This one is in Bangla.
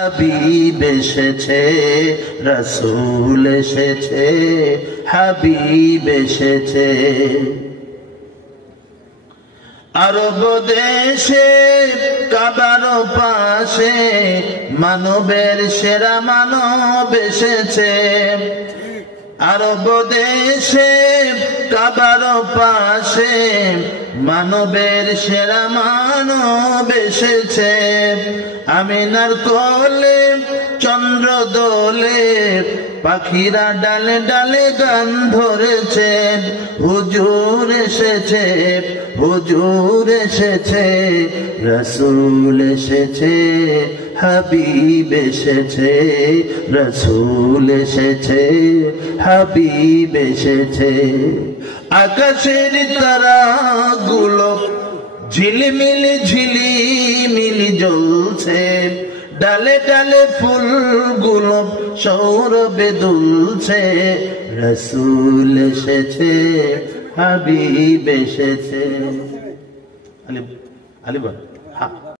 হাবিব এসেছে, রাসূল এসেছে, হাবিব এসেছে। আরব দেশে কাবার পাশে মানবের সেরা মানব এসেছে। আরব দেশে কাবার পাশে মানবের সেরা মানব এসেছে। আমিনার কোলে চন্দ্র দোলে, পাখিরা ডালে ডালে গান ধরেছে। হুজুর এসেছে, হুজুর এসেছে, রাসূল এসেছে, হাবিব এসেছে, রাসূল এসেছে, হাবিব এসেছে। আকাশের তারাগুলো ঝিলিমিলি ঝিলিমিলি জ্বলছে, ডালে ডালে ফুলগুলো সৌরভে দুলছে। রাসূল এসেছে, হাবিব এসেছে। আলিম আলিম হ্যাঁ।